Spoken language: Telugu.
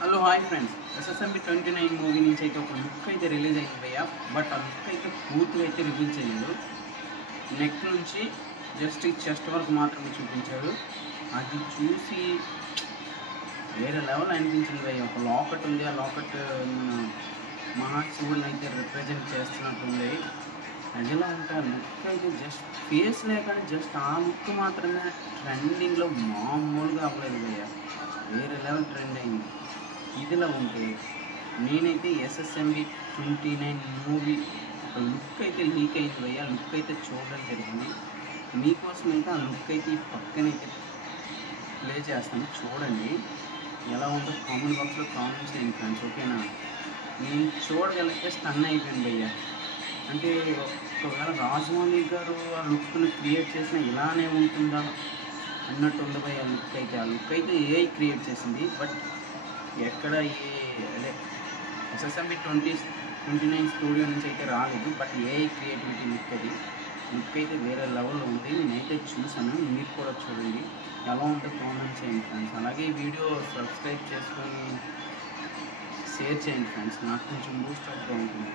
Hello hi friends, SSMB 29 movie నుంచి అయితే ఒక లుక్ అయితే రిలీజ్ అయింది భయ్య. బట్ ఆ లుక్ అయితే పూర్తిగా అయితే రివీల్ చేయలేదు. నెక్ నుంచి జస్ట్ ఈ చెస్ట్ వరకు మాత్రమే చూపించాడు. అది చూసి వేరే లెవెల్ అనిపించింది భయ్య. ఒక లాకెట్ ఉంది, ఆ లాకెట్ మన మహాశివుడిని అయితే రిప్రజెంట్ చేస్తున్నట్టుంది. అది ఎలా అంటే ఆ లుక్ అయితే జస్ట్ ఫేస్ లేక జస్ట్ ఆ లుక్ మాత్రమే ట్రెండింగ్లో మామూలుగా అవ్వలేదు భయ్య. వేరే లెవెల్ ట్రెండ్ అయింది. ఇదిలా ఉంటే నేనైతే ఎస్ఎస్ఎంబి 29 మూవీ ఒక లుక్ అయితే లీక్ అయింది భయ్య. లుక్ అయితే చూడడం జరిగింది. మీకోసం అయితే ఆ లుక్ అయితే ఈ పక్కనైతే ప్లే చేస్తాను, చూడండి. ఎలా ఉందో కామెంట్ బాక్స్లో కామెంట్స్ చేయండి ఫ్రెండ్స్, ఓకేనా? నేను చూడగలిగితే స్టన్ అయిపోయింది భయ్య. అంటే ఒకవేళ రాజమౌళి గారు ఆ లుక్ను క్రియేట్ చేసిన ఇలానే ఉంటుందా అన్నట్టు ఉంది భయ్య. ఆ లుక్ అయితే ఏఐ క్రియేట్ చేసింది. బట్ ఎక్కడ అదే ఎస్ఎస్ఎంబి 29 స్టూడియో నుంచి అయితే రాలేదు. బట్ ఏఐ క్రియేటివిటీ లుక్ అయితే వేరే లెవెల్లో ఉంది. నేనైతే చూసాను, మీరు కూడా చూడండి. ఎలా ఉంటుందో కామెంట్ చేయండి ఫ్రెండ్స్. అలాగే ఈ వీడియో సబ్స్క్రైబ్ చేసుకొని షేర్ చేయండి ఫ్రెండ్స్, నాకు కొంచెం బూస్ట్ అవుతూ ఉంటుంది.